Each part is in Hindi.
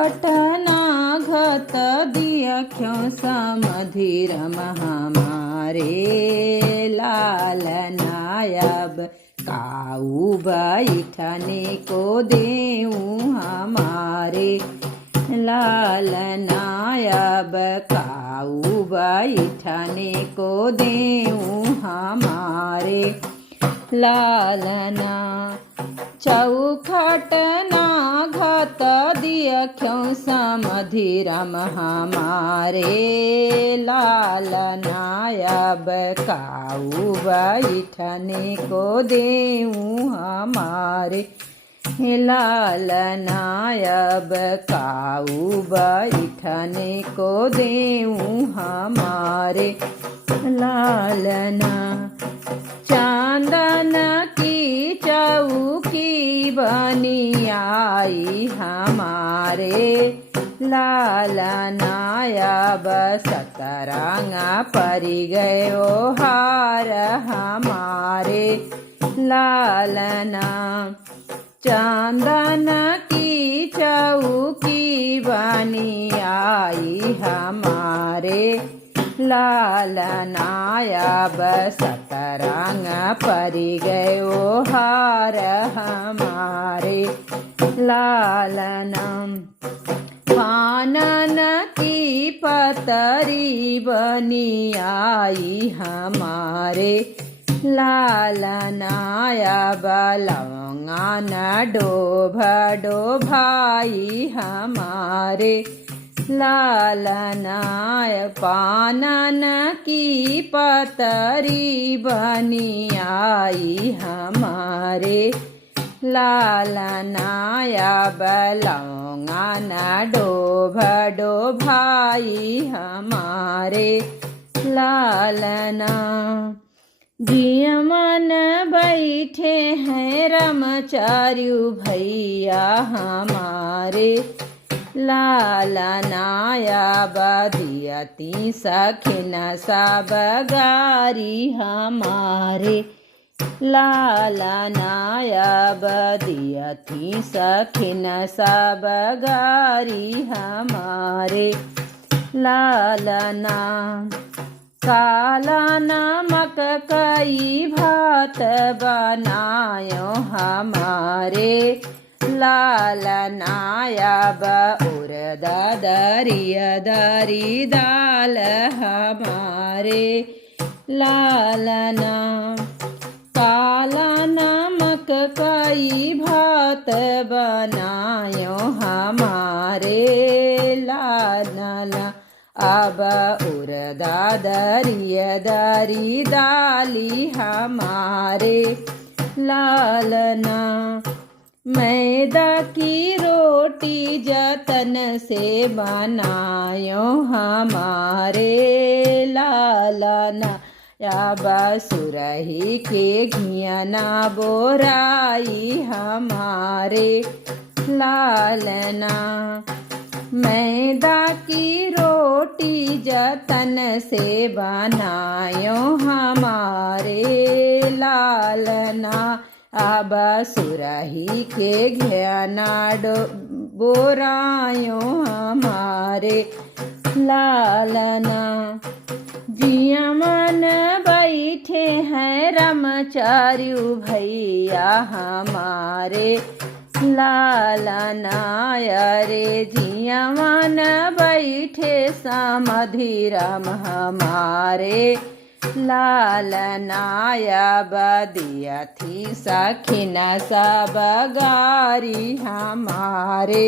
खटना घत दियख्यो समधीर हमारे लाल नायब काऊ बैठने को देऊँ हमारे लाल नायब काऊ बैठने को देऊँ हमारे लालना चौखटना घत दियख्यो समधीरम हमारे लाल नायब काऊ बैठने को देऊँ हमारे लाल नायब काऊ बैठने को देऊँ हमारे लालना चांदन की चौकी बनी आई हमारे लाल नायब सतरंगा परी गयो हार हमारे लालना चांदन की चौकी बनी आई हमारे लाल नायब सतरंग परी गयो हार हमारे लालनम पानन की पतरी बनी आई हमारे लाल नायब लवंगा न डोभाई हमारे लालना पानन की पतरी बनी आई हमारे लाल नायब लौंगा न डोभाई हमारे लालना जियमन बैठे हैं रमचार्यु भैया हमारे लाल नायब दियती सखिन सब गारी हमारे लाल नायब दियती सखिन सब गारी हमारे लालना काला नमक कई भात बनायो हमारे लाल नायब उड़द दरी दाल हमारे लालना काला नमक कई भात बनायो हमारे लालना अब उड़द दरी दाली हमारे लालना मैदा की रोटी जतन से बनायो हमारे लालना अब सुरही के घियना बोराई हमारे लालना मैदा की रोटी जतन से बनायो हमारे लालना अब सुरही के घियना बोरायो हमारे लालना जियमन बैठे हैं रमचार्यु भैया हमारे लालना अरे जियमन बैठे समधीरम हमारे लाल नायब दियथी सखिन सब गारी हमारे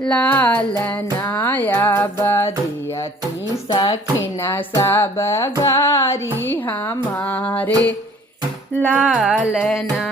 लाल नायब दियथी सखिन सब गारी हमारे लालना।